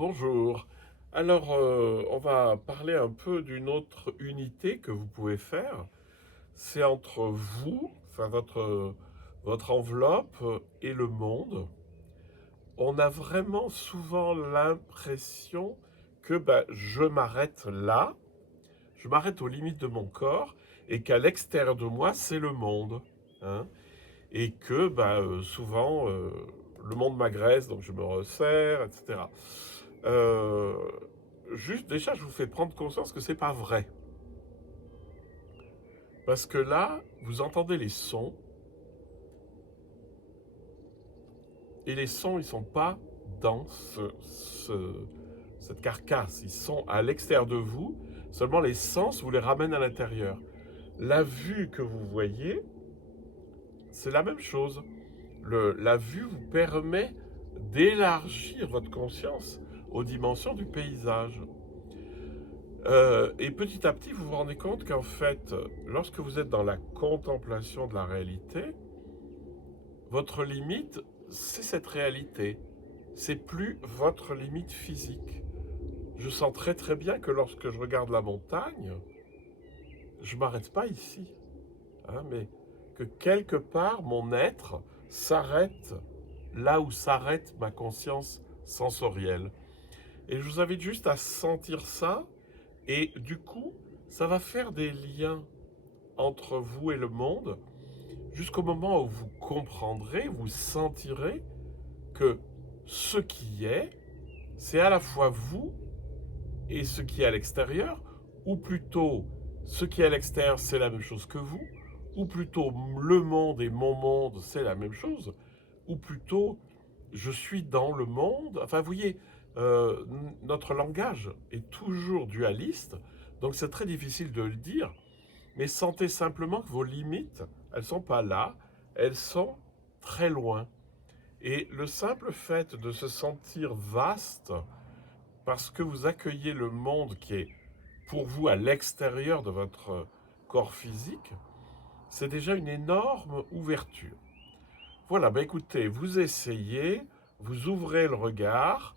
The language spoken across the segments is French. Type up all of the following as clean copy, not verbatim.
Bonjour. Alors, on va parler un peu d'une autre unité que vous pouvez faire. C'est entre vous, enfin votre enveloppe et le monde. On a vraiment souvent l'impression que je m'arrête là, je m'arrête aux limites de mon corps et qu'à l'extérieur de moi, c'est le monde, hein. Et que souvent, le monde m'agresse, donc je me resserre, etc. Euh, Juste déjà, je vous fais prendre conscience que c'est pas vrai. Parce que là, vous entendez les sons, et les sons, ils sont pas dans cette carcasse. Ils sont à l'extérieur de vous. Seulement les sens vous les ramènent à l'intérieur. La vue que vous voyez, c'est la même chose. La vue vous permet d'élargir votre conscience aux dimensions du paysage. Et petit à petit, vous vous rendez compte qu'en fait, lorsque vous êtes dans la contemplation de la réalité, votre limite, c'est cette réalité. C'est plus votre limite physique. Je sens très très bien que lorsque je regarde la montagne, je m'arrête pas ici, hein, mais que quelque part mon être s'arrête là où s'arrête ma conscience sensorielle. Et je vous invite juste à sentir ça, et du coup, ça va faire des liens entre vous et le monde jusqu'au moment où vous comprendrez, vous sentirez que ce qui est, c'est à la fois vous et ce qui est à l'extérieur, ou plutôt ce qui est à l'extérieur, c'est la même chose que vous, ou plutôt le monde et mon monde, c'est la même chose, ou plutôt je suis dans le monde. Enfin, vous voyez, notre langage est toujours dualiste, donc c'est très difficile de le dire, mais sentez simplement que vos limites, elles ne sont pas là, elles sont très loin. Et le simple fait de se sentir vaste, parce que vous accueillez le monde qui est pour vous à l'extérieur de votre corps physique, c'est déjà une énorme ouverture. Voilà, écoutez, vous essayez, vous ouvrez le regard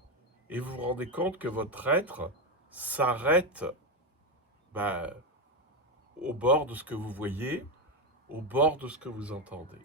et vous vous rendez compte que votre être s'arrête bah, au bord de ce que vous voyez, au bord de ce que vous entendez.